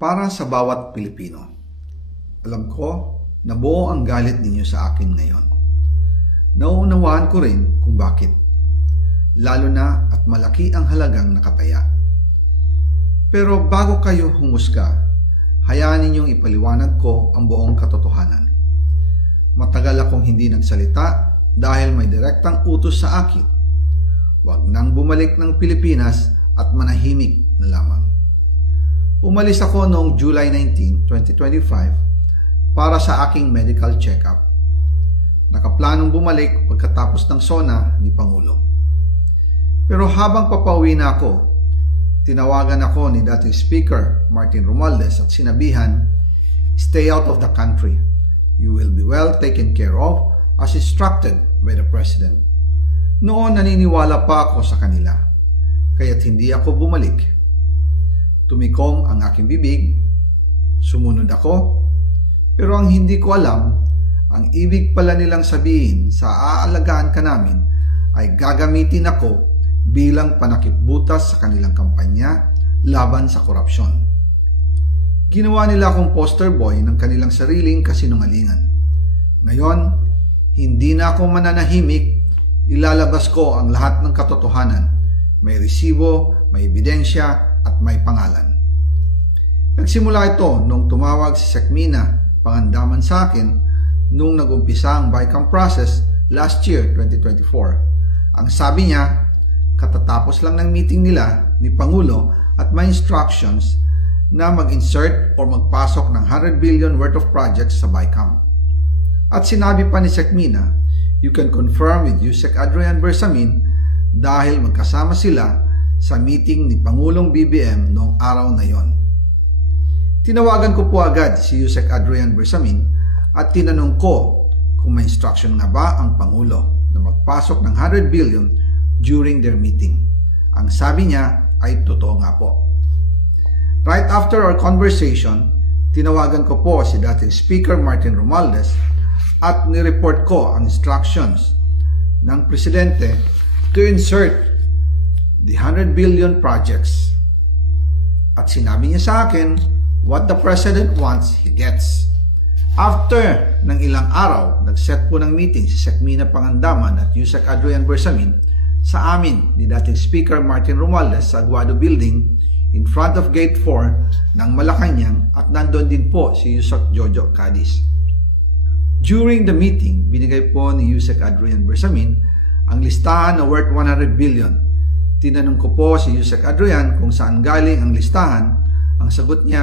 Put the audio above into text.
Para sa bawat Pilipino. Alam ko na buo ang galit ninyo sa akin ngayon. Nauunawaan ko rin kung bakit. Lalo na at malaki ang halagang nakataya. Pero bago kayo humusga, hayaan ninyong ipaliwanag ko ang buong katotohanan. Matagal akong hindi nagsalita dahil may direktang utos sa akin. Huwag nang bumalik ng Pilipinas at manahimik na lamang. Umalis ako noong July 19, 2025 para sa aking medical check-up. Nakaplanong bumalik pagkatapos ng SONA ni Pangulo. Pero habang papauwi na ako, tinawagan ako ni dating Speaker Martin Romualdez at sinabihan, "Stay out of the country. You will be well taken care of as instructed by the President." Noon naniniwala pa ako sa kanila, kaya't hindi ako bumalik. Tumikom ang aking bibig, sumunod ako, pero ang hindi ko alam, ang ibig pala nilang sabihin sa aalagaan ka namin ay gagamitin ako bilang panakipbutas sa kanilang kampanya laban sa korupsyon. Ginawa nila akong poster boy ng kanilang sariling kasinungalingan. Ngayon, hindi na ako mananahimik, ilalabas ko ang lahat ng katotohanan. May resibo, may ebidensya, at may pangalan. Nagsimula ito nung tumawag si Sekmina Pangandaman sa akin nung nagumpisa ang BICAM process last year, 2024. Ang sabi niya, katatapos lang ng meeting nila ni Pangulo at may instructions na mag-insert o magpasok ng 100 billion worth of projects sa BICAM. At sinabi pa ni Sekmina, you can confirm with Yusek Adrian Bersamin dahil magkasama sila sa meeting ni Pangulong BBM noong araw na yon. Tinawagan ko po agad si Yusek Adrian Bersamin at tinanong ko kung may instruction nga ba ang Pangulo na magpasok ng 100 billion during their meeting. Ang sabi niya ay totoo nga po. Right after our conversation, tinawagan ko po si dating Speaker Martin Romualdez at nireport ko ang instructions ng Presidente to insert the 100 billion projects. At sinabi niya sa akin, what the President wants, he gets. After ng ilang araw, nag-set po ng meeting si Sekmina Pangandaman at Yusek Adrian Bersamin sa amin ni dating Speaker Martin Romualdez sa Aguado Building in front of Gate 4 ng Malacanang at nandun din po si Yusek Jojo Cadiz. During the meeting, binigay po ni Yusek Adrian Bersamin ang listahan na worth 100 billion. Tinanong ko po si Yusek Adrian kung saan galing ang listahan. Ang sagot niya,